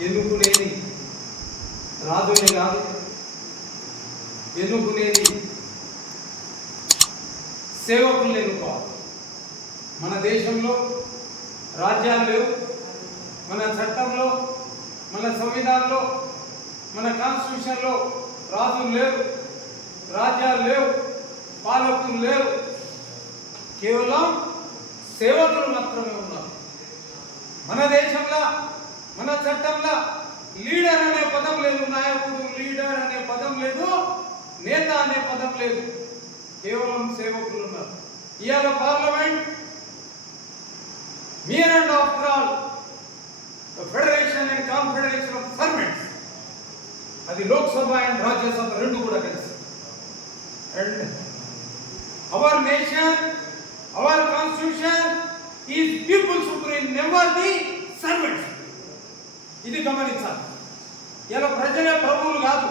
ఎన్నుకునేది రాజునే కాదు. ఎన్నుకునేది సేవకులు ఎన్నుకోవాలి మన దేశంలో రాజ్యాలు లేవు. మన చట్టంలో మన సంవిధానంలో మన కాన్స్టిట్యూషన్లో రాజులు లేవు రాజ్యాలు లేవు. పాలకులు లేవు కేవలం సేవకులు మాత్రమే ఉన్నారు. మన దేశంలో మన చట్టంలో లీడర్ అనే పదం లేదు నాయకుడు లీడర్ అనే పదం లేదు నేత అనే పదం లేదు. కేవలం సేవకులు ఉన్నారు. ఇవాళ parliament mere and after all federation and confederation of of అది లోక్సభ అండ్ రాజ్యసభ రెండు కూడా కలిసి. And our nation our constitution is people supreme never the ఇది గమనించాలి. ఇలా ప్రజలే ప్రభువులు కాదు.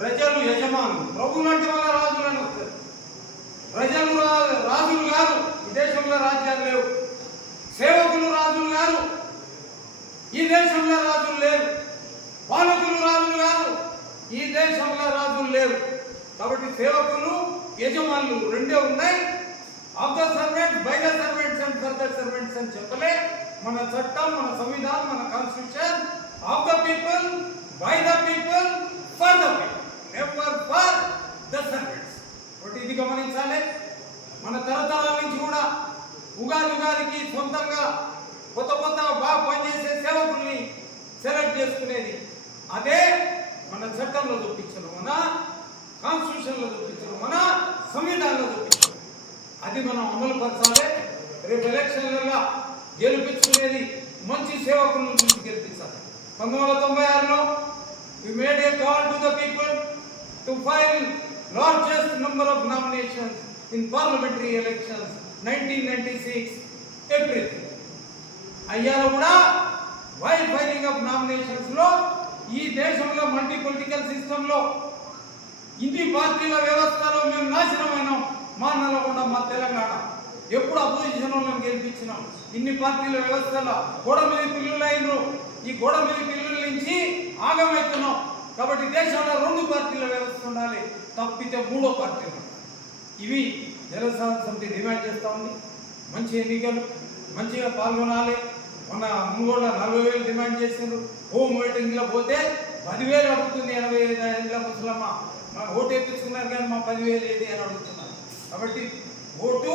ప్రజలు యజమానులు. ప్రభువులు అంటే వాళ్ళ రాజులని వస్తారు ప్రజలు రాజులు కాదు. ఈ దేశంలో రాజ్యాలు లేవు. సేవకులు రాజులు కాదు. ఈ దేశంలో రాజులు లేరు. పాలకులు రాజులు కాదు. ఈ దేశంలో రాజులు లేరు. కాబట్టి సేవకులు యజమానులు రెండే ఉన్నాయి. Of the servants by the servants and for the servants అని చెప్పలేదు మన చట్టం మన సంవిధానం మన constitution of the people by the people for the people never for the servants ఒకటి ఇది గమనించాలి. మన తరతరాల నుంచి కూడా ఉగాది ఉగాదికి సొంతంగా కొత్త కొత్త బాగా పనిచేసే సేవకుల్ని సెలెక్ట్ చేసుకునేది అదే మన చట్టంలో చూపించడం మన కాన్స్టిట్యూషన్లో చూపించడం మన సంవిధానంలో చూపించడం. అది మనం అమలు పరచాలి. రేపు ఎలక్షన్లలో గెలిపించుకునేది మంచి సేవకులను చూసి గెలిపించాలి. పంతొమ్మిది వందల తొంభై ఆరులో we made a call to the people to file largest number of nominations in parliamentary elections nineteen ninety six April అయ్యాలో కూడా వైల్ ఫైలింగ్ ఆఫ్ నామినేషన్స్లో ఈ దేశంలో మల్టీ పొలిటికల్ సిస్టంలో ఇన్ని పార్టీల వ్యవస్థలో మేము నాశనమైనాం. మా నల్లగొండ మా తెలంగాణ. ఎప్పుడు అపోజిషన్ ఇచ్చినాం ఇన్ని పార్టీల వ్యవస్థలో గోడ మీద పిల్లులైనరు. ఈ గోడ మీద పిల్లుల నుంచి ఆగమవుతున్నాం కాబట్టి దేశంలో రెండు పార్టీల వ్యవస్థ ఉండాలి. తప్పితే మూడో పార్టీ ఇవి జలసాధన సమితి డిమాండ్ చేస్తా ఉంది. మంచి ఎన్నికలు మంచిగా పాల్గొనాలి. మొన్న మునుగోడ నలభై వేలు డిమాండ్ చేసిండ్రు. హోమ్ మీటింగ్లో పోతే పదివేలు అడుగుతుంది ఎనభై ఐదు ఏళ్ళ ముసలమ్మ. మా ఓటు వేయించుకున్నారు కానీ మా పదివేలు ఏది అని అడుగుతున్నారు. కాబట్టి ఓటు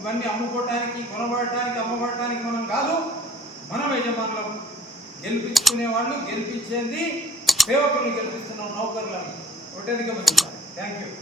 ఇవన్నీ అమ్ముకోవటానికి కొనబడటానికి అమ్మబడటానికి మనం కాదు మనం యజమానులం. గెలిపించుకునే వాళ్ళు గెలిపించేది సేవకులను గెలిపిస్తున్నాం నౌకర్లను. ఒకటేది గమనించాలి. Thank you